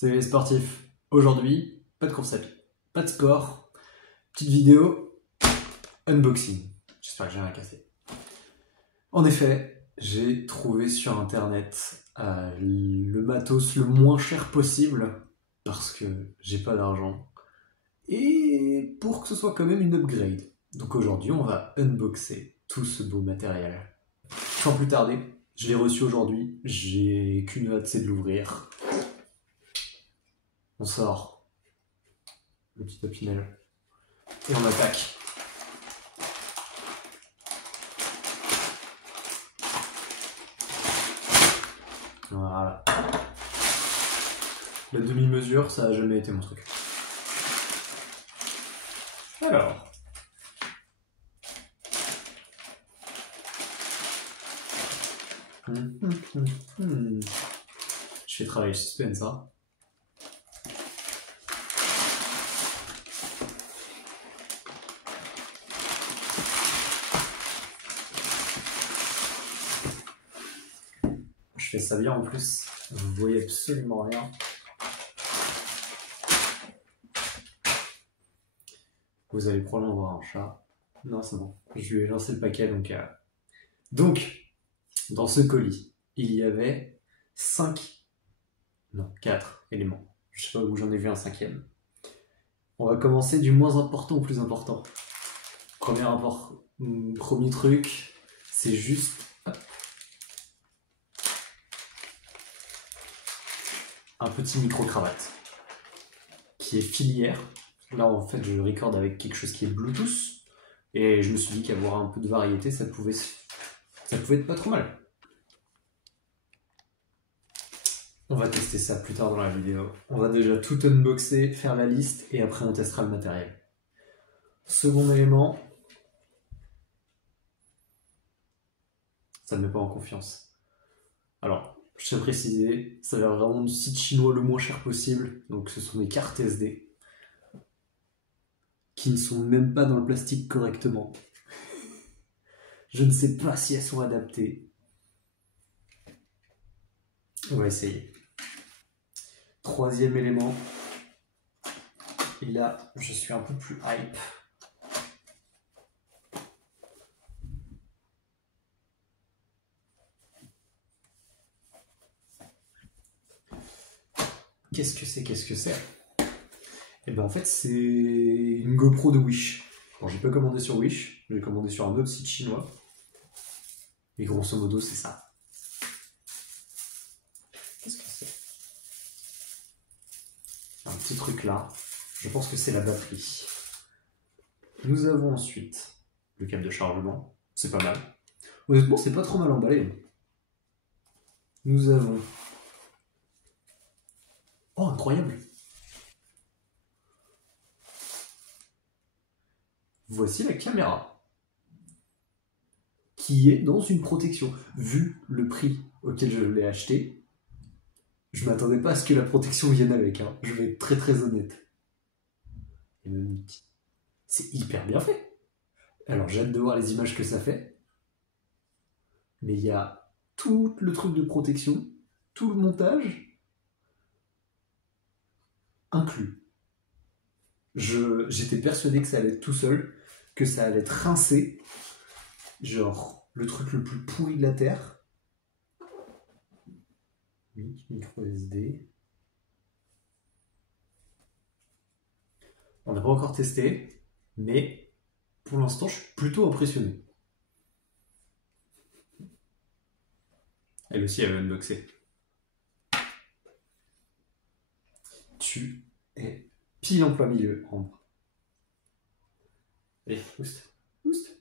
Salut les sportifs, aujourd'hui, pas de course à pied, pas de sport, petite vidéo, unboxing. J'espère que j'ai rien cassé. En effet, j'ai trouvé sur internet le matos le moins cher possible parce que j'ai pas d'argent et pour que ce soit quand même une upgrade. Donc aujourd'hui, on va unboxer tout ce beau matériel. Sans plus tarder, je l'ai reçu aujourd'hui, j'ai qu'une hâte, c'est de l'ouvrir. On sort le petit opinel et on attaque. Voilà. La demi-mesure, ça a jamais été mon truc. Alors. Je fais travailler le suspense, hein. Je fais ça bien en plus, vous voyez absolument rien. Vous allez probablement voir un chat. Non, c'est bon, je lui ai lancé le paquet donc... Donc, dans ce colis, il y avait 4 éléments. Je sais pas où j'en ai vu un cinquième. On va commencer du moins important au plus important. Premier truc, c'est juste... un petit micro-cravate qui est filière. Là, en fait, je recorde avec quelque chose qui est Bluetooth et je me suis dit qu'avoir un peu de variété, ça pouvait être pas trop mal. On va tester ça plus tard dans la vidéo. On va déjà tout unboxer, faire la liste et après on testera le matériel. Second élément, ça ne met pas en confiance. Alors, je tiens à préciser, ça vient vraiment du site chinois le moins cher possible. Donc ce sont des cartes SD qui ne sont même pas dans le plastique correctement. Je ne sais pas si elles sont adaptées. On va essayer. Troisième élément. Et là, je suis un peu plus hype. Qu'est-ce que c'est? Et ben en fait c'est une GoPro de Wish. Alors j'ai pas commandé sur Wish, j'ai commandé sur un autre site chinois. Et grosso modo c'est ça. Qu'est-ce que c'est? Un petit truc là. Je pense que c'est la batterie. Nous avons ensuite le câble de chargement. C'est pas mal. Honnêtement c'est pas trop mal emballé. Nous avons... Oh incroyable! Voici la caméra qui est dans une protection. Vu le prix auquel je l'ai acheté, je m'attendais pas à ce que la protection vienne avec. Hein. Je vais être très très honnête. C'est hyper bien fait. Alors j'ai hâte de voir les images que ça fait. Mais il y a tout le truc de protection, tout le montage inclus. J'étais persuadé que ça allait être tout seul, que ça allait être rincé, genre le truc le plus pourri de la terre. Oui, micro SD. On n'a pas encore testé, mais pour l'instant, je suis plutôt impressionné. Elle aussi, elle va unboxer. Tu es pile en plein milieu, Ambre. Allez, boost. Boost.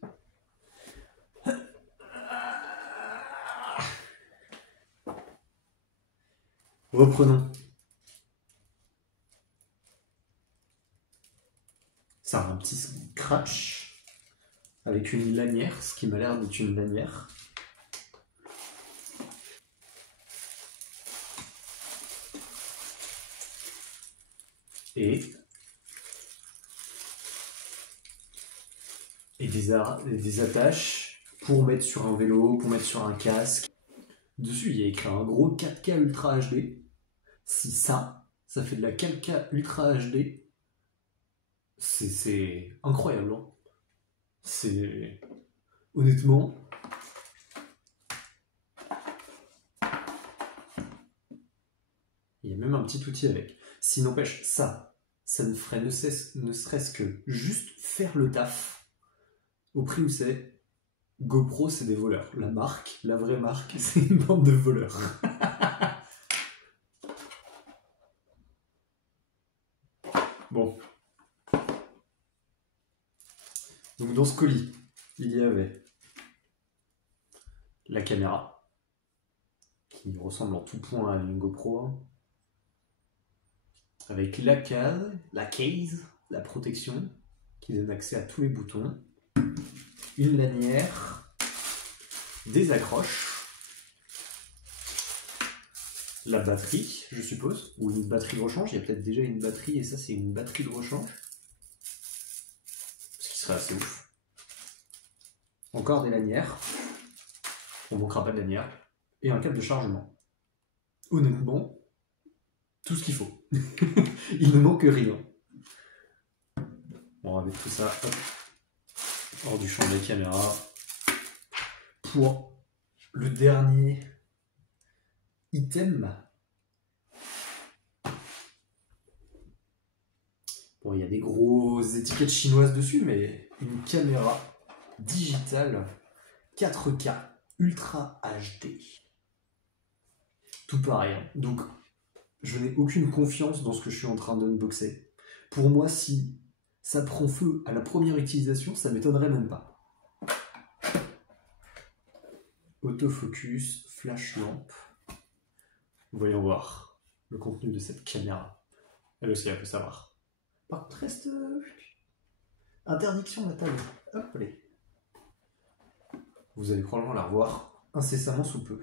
Reprenons. Ça a un petit scratch avec une lanière, ce qui m'a l'air d'être une lanière. Et des attaches pour mettre sur un vélo, pour mettre sur un casque. Dessus, il y a écrit un gros 4K Ultra HD. Si ça, Ça fait de la 4K Ultra HD. C'est incroyable. Hein. C'est... Honnêtement... Il y a même un petit outil avec. Si n'empêche, ça ne ferait ne serait-ce que juste faire le taf. Au prix où c'est, GoPro, c'est des voleurs. La marque, la vraie marque, c'est une bande de voleurs. Bon. Donc dans ce colis, il y avait la caméra, qui ressemble en tout point à une GoPro, hein, avec la case, la protection, qui donne accès à tous les boutons, une lanière, des accroches, la batterie, je suppose, ou une batterie de rechange. Il y a peut-être déjà une batterie, et ça c'est une batterie de rechange. Ce qui serait assez ouf. Encore des lanières. On ne manquera pas de lanières. Et un câble de chargement. Honnêtement, tout ce qu'il faut. Il ne manque rien. Bon, on va mettre tout ça hop, hors du champ des caméras. Pour le dernier item. Bon, il y a des grosses étiquettes chinoises dessus, mais une caméra digitale 4K Ultra HD. Tout pareil. Hein. Donc, je n'ai aucune confiance dans ce que je suis en train d'unboxer. Pour moi, si ça prend feu à la première utilisation, ça m'étonnerait même pas. Autofocus, flash lampe. Voyons voir le contenu de cette caméra. Elle aussi, elle peut savoir. Par contre, reste... interdiction la table. Hop, allez. Vous allez probablement la revoir incessamment sous peu.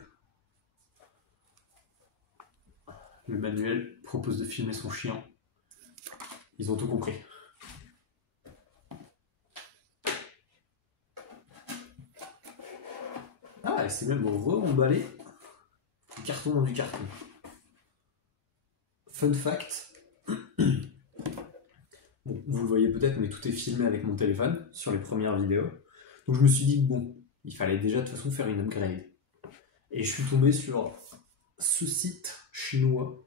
Le manuel propose de filmer son chien. Ils ont tout compris. Ah, et c'est même re-emballé du carton dans du carton. Fun fact. Bon, vous le voyez peut-être, mais tout est filmé avec mon téléphone sur les premières vidéos. Donc je me suis dit, bon, il fallait déjà de toute façon faire une upgrade. Et je suis tombé sur ce site chinois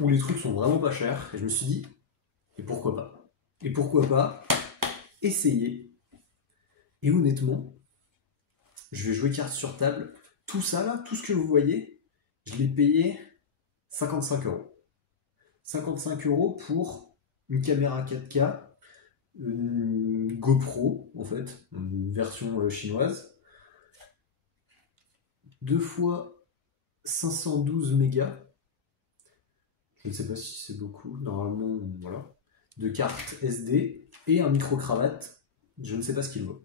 où les trucs sont vraiment pas chers. Et je me suis dit, et pourquoi pas? Et pourquoi pas essayer? Et honnêtement, je vais jouer carte sur table. Tout ça là, tout ce que vous voyez, je l'ai payé 55 €. 55 € pour une caméra 4K, une GoPro en fait, une version chinoise, 2 fois 512 mégas. Je ne sais pas si c'est beaucoup, normalement, voilà. De carte SD et un micro-cravate, je ne sais pas ce qu'il vaut.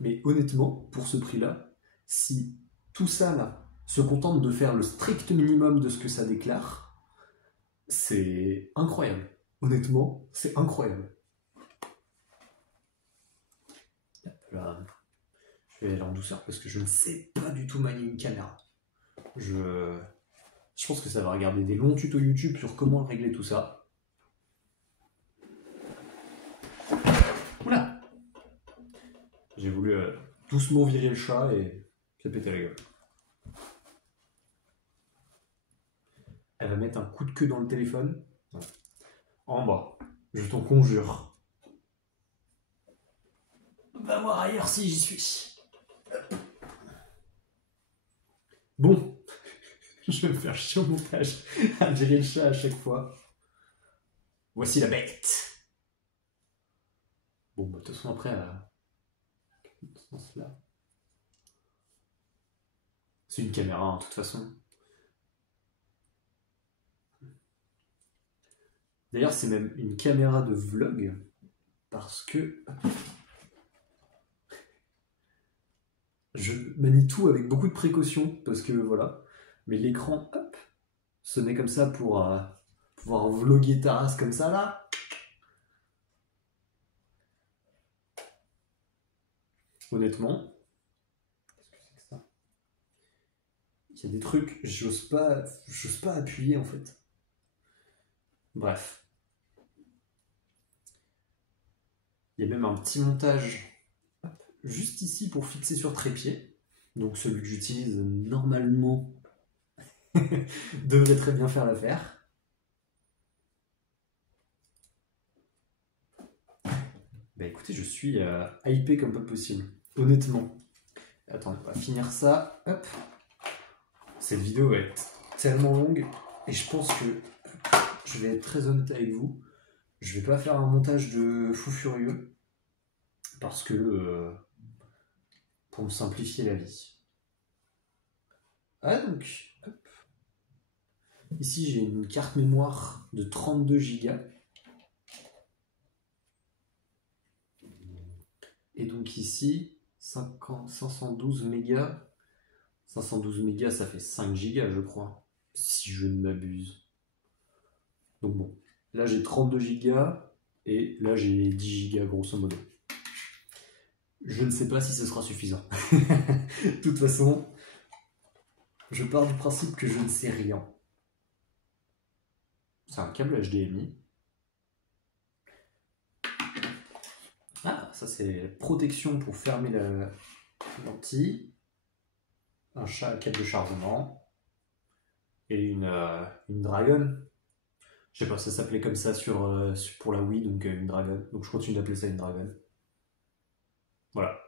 Mais honnêtement, pour ce prix-là, si tout ça là se contente de faire le strict minimum de ce que ça déclare, c'est incroyable. Honnêtement, c'est incroyable. Là, je vais aller en douceur parce que je ne sais pas du tout manier une caméra. Je pense que ça va regarder des longs tutos YouTube sur comment régler tout ça. Oula! J'ai voulu doucement virer le chat et ça péter la gueule. Elle va mettre un coup de queue dans le téléphone. Voilà. En bas, je t'en conjure. Va voir ailleurs si j'y suis. Bon, je vais me faire chier au montage à virer le chat à chaque fois. Voici la bête. Bon, bah, de toute façon, après, c'est une caméra, hein, de toute façon. D'ailleurs, c'est même une caméra de vlog, parce que je manie tout avec beaucoup de précautions, parce que voilà. Mais l'écran, hop, ce n'est comme ça pour pouvoir vlogger ta race comme ça, là. Honnêtement, qu'est-ce que c'est que ça? Il y a des trucs, j'ose pas appuyer en fait. Bref. Il y a même un petit montage juste ici pour fixer sur trépied. Donc celui que j'utilise normalement devrait très bien faire l'affaire. Bah écoutez, je suis hypé comme pas possible. Honnêtement. Attends, on va finir ça. Hop. Cette vidéo va être tellement longue. Et je pense que je vais être très honnête avec vous. Je vais pas faire un montage de fou furieux. Parce que... pour me simplifier la vie. Ah donc... Hop. Ici j'ai une carte mémoire de 32 Go. Et donc ici, 512 mégas. 512 mégas, ça fait 5 gigas, je crois. Si je ne m'abuse. Donc bon, là j'ai 32 gigas et là j'ai 10 gigas grosso modo. Je ne sais pas si ce sera suffisant. De toute façon, je pars du principe que je ne sais rien. C'est un câble HDMI. Ah, ça c'est protection pour fermer la lentille. Un câble de chargement. Et une Dragon. Je sais pas, ça s'appelait comme ça pour la Wii, donc une Dragon. Donc je continue d'appeler ça une Dragon. Voilà.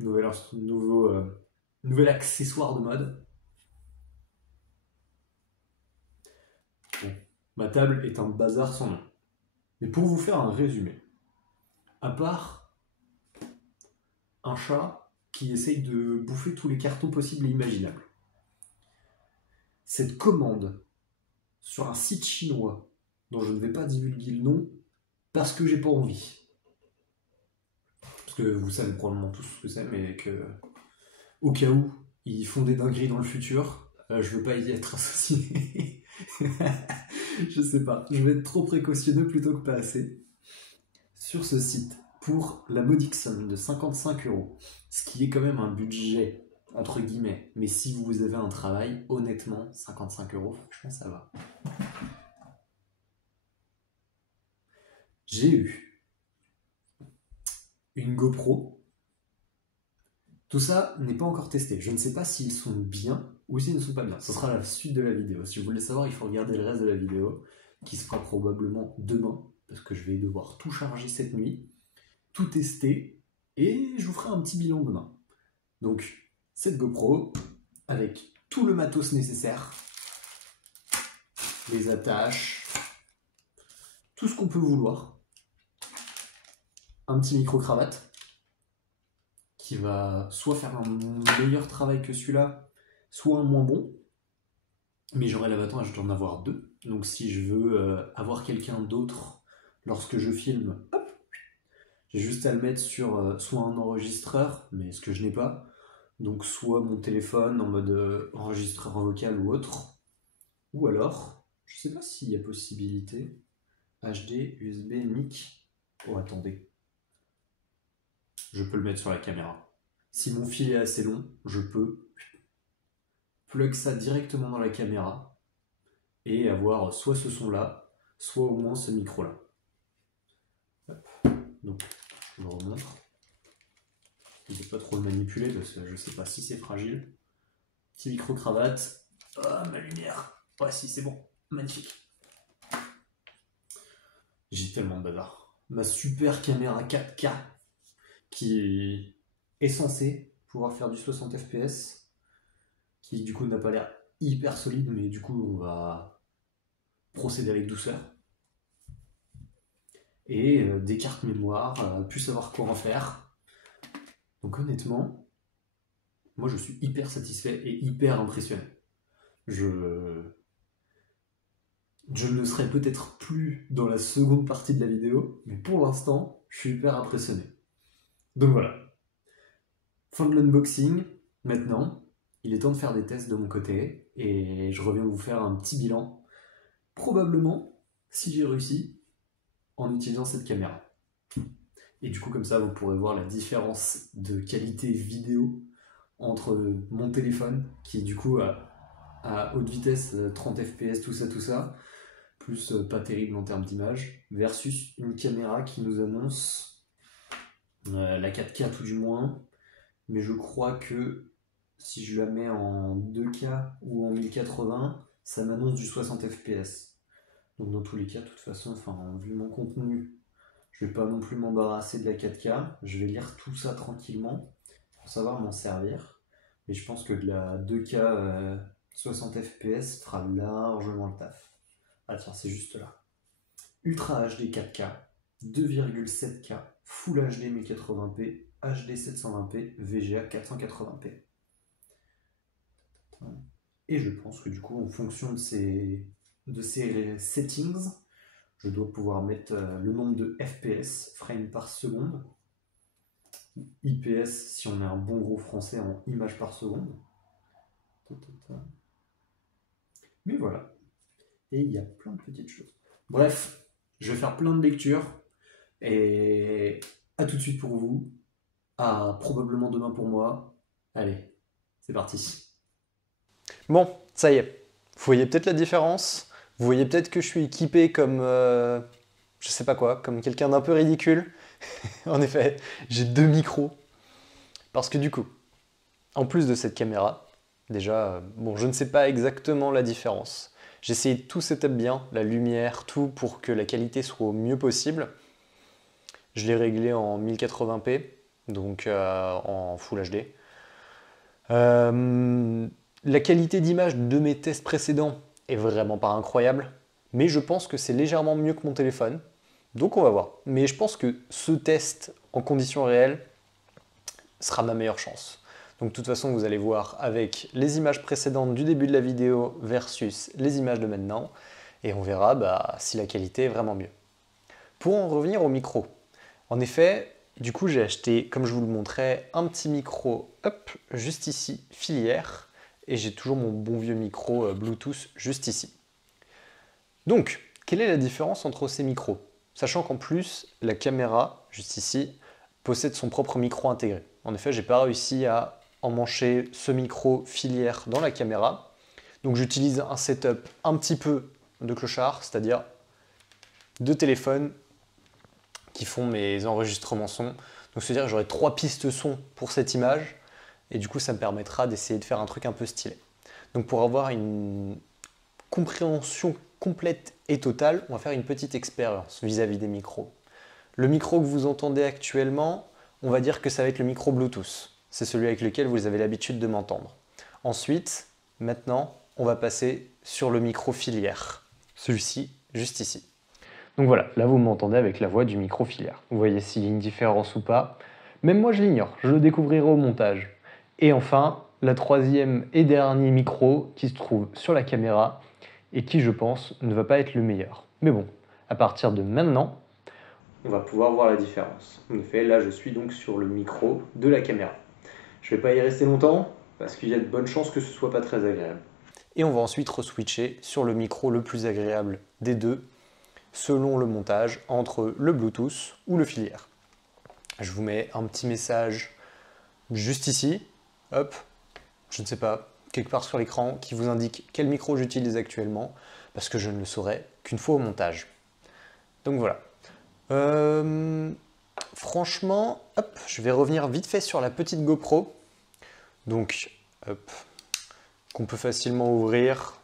Nouvel accessoire de mode. Bon. Ma table est un bazar sans nom. Mais pour vous faire un résumé, à part un chat qui essaye de bouffer tous les cartons possibles et imaginables, cette commande sur un site chinois dont je ne vais pas divulguer le nom parce que j'ai pas envie. Parce que vous savez probablement tous ce que c'est, mais que au cas où ils font des dingueries dans le futur, je veux pas y être associé. Je sais pas, je vais être trop précautionneux plutôt que pas assez. Sur ce site, pour la modique somme de 55 €, ce qui est quand même un budget, entre guillemets, mais si vous avez un travail, honnêtement, 55 €, franchement ça va. J'ai eu une GoPro. Tout ça n'est pas encore testé. Je ne sais pas s'ils sont bien ou s'ils ne sont pas bien. Ce sera la suite de la vidéo. Si vous voulez savoir, il faut regarder le reste de la vidéo, qui se fera probablement demain, parce que je vais devoir tout charger cette nuit, tout tester, et je vous ferai un petit bilan demain. Donc, cette GoPro, avec tout le matos nécessaire, les attaches, tout ce qu'on peut vouloir, un petit micro-cravate, qui va soit faire un meilleur travail que celui-là, soit un moins bon, mais j'aurai l'avantage d'en avoir deux. Donc si je veux avoir quelqu'un d'autre lorsque je filme, hop, j'ai juste à le mettre sur soit un enregistreur, mais ce que je n'ai pas, donc soit mon téléphone en mode enregistreur vocal ou autre, ou alors, je sais pas s'il y a possibilité, HD, USB, mic, oh attendez, je peux le mettre sur la caméra. Si mon fil est assez long, je peux plug ça directement dans la caméra et avoir soit ce son-là, soit au moins ce micro-là. Donc, je vous remontre. Je ne vais pas trop le manipuler parce que je ne sais pas si c'est fragile. Petit micro-cravate. Ah, ma lumière. Ouais, si, c'est bon. Magnifique. J'ai tellement de bazar. Ma super caméra 4K qui est censée pouvoir faire du 60 fps, qui du coup n'a pas l'air hyper solide, mais du coup on va procéder avec douceur. Et des cartes mémoire, plus savoir quoi en faire. Donc honnêtement, moi je suis hyper satisfait et hyper impressionné. Je ne le serai peut-être plus dans la seconde partie de la vidéo, mais pour l'instant, je suis hyper impressionné. Donc voilà. Fin de l'unboxing, maintenant, il est temps de faire des tests de mon côté, et je reviens vous faire un petit bilan, probablement, si j'ai réussi, en utilisant cette caméra. Et du coup, comme ça, vous pourrez voir la différence de qualité vidéo entre mon téléphone, qui est du coup à haute vitesse, 30 fps, tout ça, plus pas terrible en termes d'image, versus une caméra qui nous annonce la 4K tout du moins, mais je crois que si je la mets en 2K ou en 1080, ça m'annonce du 60 fps. Donc dans tous les cas, de toute façon, vu mon contenu, je vais pas non plus m'embarrasser de la 4K, je vais lire tout ça tranquillement pour savoir m'en servir. Mais je pense que de la 2K 60 fps fera largement le taf. Ah tiens, c'est juste là. Ultra HD 4K, 2,7K, Full HD 1080p, HD 720p, VGA 480p. Et je pense que du coup, en fonction de ces settings, je dois pouvoir mettre le nombre de FPS, frames par seconde, IPS si on est un bon gros français en images par seconde. Mais voilà. Et il y a plein de petites choses. Bref, je vais faire plein de lectures. Et à tout de suite pour vous. À probablement demain pour moi. Allez, c'est parti. Bon, ça y est. Vous voyez peut-être la différence. Vous voyez peut-être que je suis équipé comme, je sais pas quoi, comme quelqu'un d'un peu ridicule. En effet, j'ai 2 micros. Parce que du coup, en plus de cette caméra, déjà, bon, je ne sais pas exactement la différence. J'ai essayé de tout setup bien, la lumière, tout pour que la qualité soit au mieux possible. Je l'ai réglé en 1080p, donc en Full HD. La qualité d'image de mes tests précédents est vraiment pas incroyable, mais je pense que c'est légèrement mieux que mon téléphone. Donc on va voir. Mais je pense que ce test en conditions réelles sera ma meilleure chance. Donc de toute façon, vous allez voir avec les images précédentes du début de la vidéo versus les images de maintenant, et on verra si la qualité est vraiment mieux. Pour en revenir au micro, en effet, du coup j'ai acheté, comme je vous le montrais, un petit micro, hop, juste ici, filière, et j'ai toujours mon bon vieux micro Bluetooth juste ici. Donc, quelle est la différence entre ces micros? Sachant qu'en plus, la caméra, juste ici, possède son propre micro intégré. En effet, j'ai pas réussi à emmancher ce micro filière dans la caméra. Donc j'utilise un setup un petit peu de clochard, c'est-à-dire 2 téléphones qui font mes enregistrements son. Donc c'est-à-dire que j'aurai 3 pistes son pour cette image, et du coup ça me permettra d'essayer de faire un truc un peu stylé. Donc pour avoir une compréhension complète et totale, on va faire une petite expérience vis-à-vis des micros. Le micro que vous entendez actuellement, on va dire que ça va être le micro Bluetooth. C'est celui avec lequel vous avez l'habitude de m'entendre. Ensuite, maintenant, on va passer sur le micro filière. Celui-ci, juste ici. Donc voilà, là vous m'entendez avec la voix du micro filière. Vous voyez s'il y a une différence ou pas. Même moi je l'ignore, je le découvrirai au montage. Et enfin, la troisième et dernier micro qui se trouve sur la caméra et qui, je pense, ne va pas être le meilleur. Mais bon, à partir de maintenant, on va pouvoir voir la différence. En effet, là je suis donc sur le micro de la caméra. Je ne vais pas y rester longtemps parce qu'il y a de bonnes chances que ce soit pas très agréable. Et on va ensuite re-switcher sur le micro le plus agréable des deux, selon le montage entre le Bluetooth ou le filière. Je vous mets un petit message juste ici, hop, je ne sais pas, quelque part sur l'écran qui vous indique quel micro j'utilise actuellement, parce que je ne le saurai qu'une fois au montage. Donc voilà. Franchement, hop, je vais revenir vite fait sur la petite GoPro. Donc, hop, qu'on peut facilement ouvrir.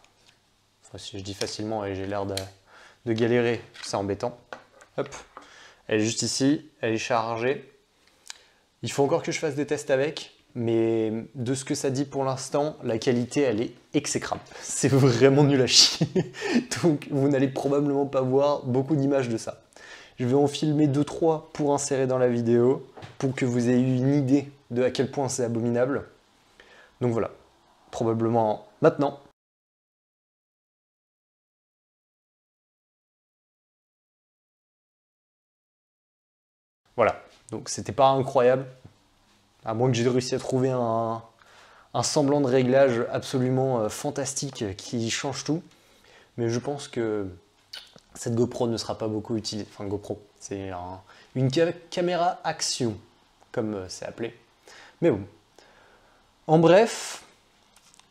Enfin, si je dis facilement et j'ai l'air de galérer, c'est embêtant. Hop, elle est juste ici, elle est chargée. Il faut encore que je fasse des tests avec, mais de ce que ça dit pour l'instant, la qualité elle est exécrable. C'est vraiment nul à chier. Donc vous n'allez probablement pas voir beaucoup d'images de ça. Je vais en filmer 2-3 pour insérer dans la vidéo, pour que vous ayez une idée de à quel point c'est abominable. Donc voilà, probablement maintenant. Voilà, donc c'était pas incroyable, à moins que j'ai réussi à trouver un semblant de réglage absolument fantastique qui change tout. Mais je pense que cette GoPro ne sera pas beaucoup utilisée. Enfin, GoPro, c'est une caméra action, comme c'est appelé. Mais bon. En bref,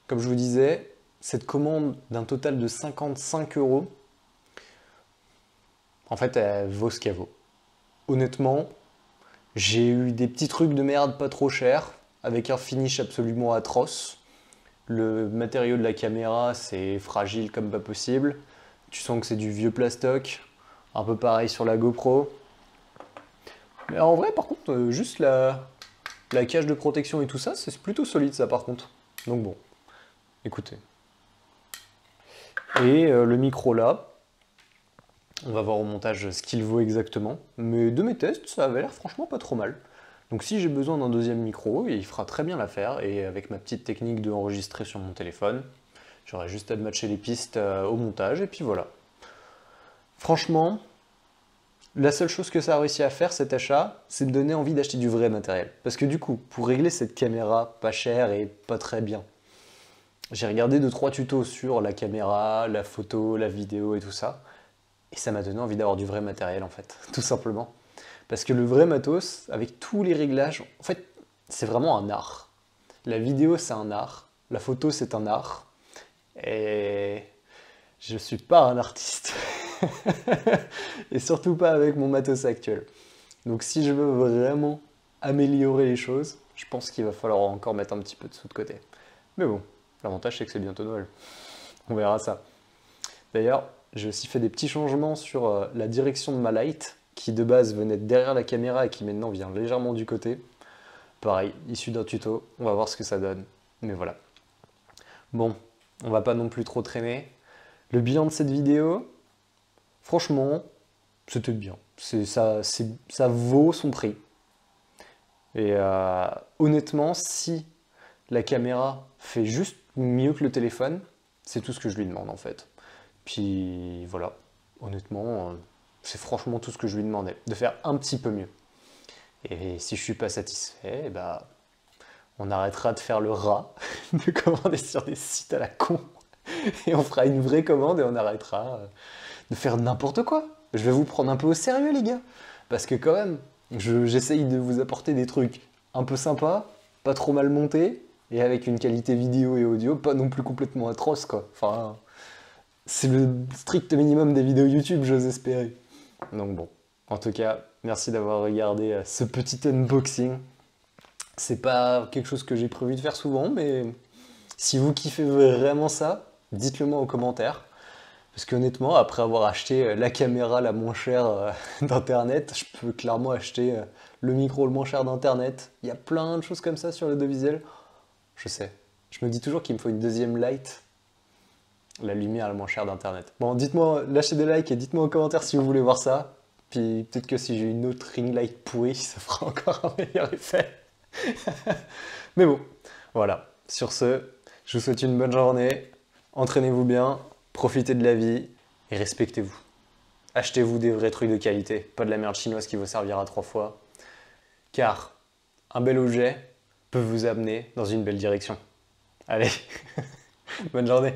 comme je vous disais, cette commande d'un total de 55 €, En fait, elle vaut ce qu'elle vaut. Honnêtement, j'ai eu des petits trucs de merde pas trop chers, avec un finish absolument atroce. Le matériau de la caméra, c'est fragile comme pas possible. Tu sens que c'est du vieux plastoc. Un peu pareil sur la GoPro. Mais en vrai, par contre, juste la cage de protection et tout ça, c'est plutôt solide ça par contre. Donc bon, écoutez. Et le micro là, on va voir au montage ce qu'il vaut exactement. Mais de mes tests, ça avait l'air franchement pas trop mal. Donc si j'ai besoin d'un deuxième micro, il fera très bien l'affaire. Et avec ma petite technique de enregistrer sur mon téléphone, j'aurai juste à matcher les pistes au montage et puis voilà. Franchement, la seule chose que ça a réussi à faire, cet achat, c'est me donner envie d'acheter du vrai matériel. Parce que du coup, pour régler cette caméra pas chère et pas très bien, j'ai regardé 2-3 tutos sur la caméra, la photo, la vidéo et tout ça. Et ça m'a donné envie d'avoir du vrai matériel en fait, tout simplement. Parce que le vrai matos, avec tous les réglages, en fait, c'est vraiment un art. La vidéo, c'est un art. La photo, c'est un art. Et je suis pas un artiste. Et surtout pas avec mon matos actuel. Donc si je veux vraiment améliorer les choses, je pense qu'il va falloir encore mettre un petit peu de sous de côté. Mais bon, l'avantage c'est que c'est bientôt Noël. On verra ça. D'ailleurs, j'ai aussi fait des petits changements sur la direction de ma light, qui de base venait derrière la caméra et qui maintenant vient légèrement du côté. Pareil, issu d'un tuto, on va voir ce que ça donne. Mais voilà. Bon, on va pas non plus trop traîner. Le bilan de cette vidéo, franchement, c'était bien. Ça vaut son prix. Et honnêtement, si la caméra fait juste mieux que le téléphone, c'est tout ce que je lui demande en fait. Puis voilà, honnêtement, c'est franchement tout ce que je lui demandais, de faire un petit peu mieux. Et si je suis pas satisfait, bah, on arrêtera de faire le rat, de commander sur des sites à la con, et on fera une vraie commande et on arrêtera de faire n'importe quoi. Je vais vous prendre un peu au sérieux les gars, parce que quand même, j'essaye de vous apporter des trucs un peu sympas, pas trop mal montés, et avec une qualité vidéo et audio pas non plus complètement atroce quoi. Enfin, c'est le strict minimum des vidéos YouTube, j'ose espérer. Donc bon, en tout cas, merci d'avoir regardé ce petit unboxing. C'est pas quelque chose que j'ai prévu de faire souvent, mais si vous kiffez vraiment ça, dites-le moi en commentaire. Parce qu'honnêtement, après avoir acheté la caméra la moins chère d'internet, je peux clairement acheter le micro le moins cher d'internet. Il y a plein de choses comme ça sur l'audiovisuel. Je sais. Je me dis toujours qu'il me faut une deuxième light. La lumière la moins chère d'internet. Bon, dites-moi, lâchez des likes et dites-moi en commentaire si vous voulez voir ça. Puis peut-être que si j'ai une autre ring light pourrie, ça fera encore un meilleur effet. Mais bon, voilà. Sur ce, je vous souhaite une bonne journée. Entraînez-vous bien, profitez de la vie et respectez-vous. Achetez-vous des vrais trucs de qualité, pas de la merde chinoise qui vous servira 3 fois. Car un bel objet peut vous amener dans une belle direction. Allez, bonne journée.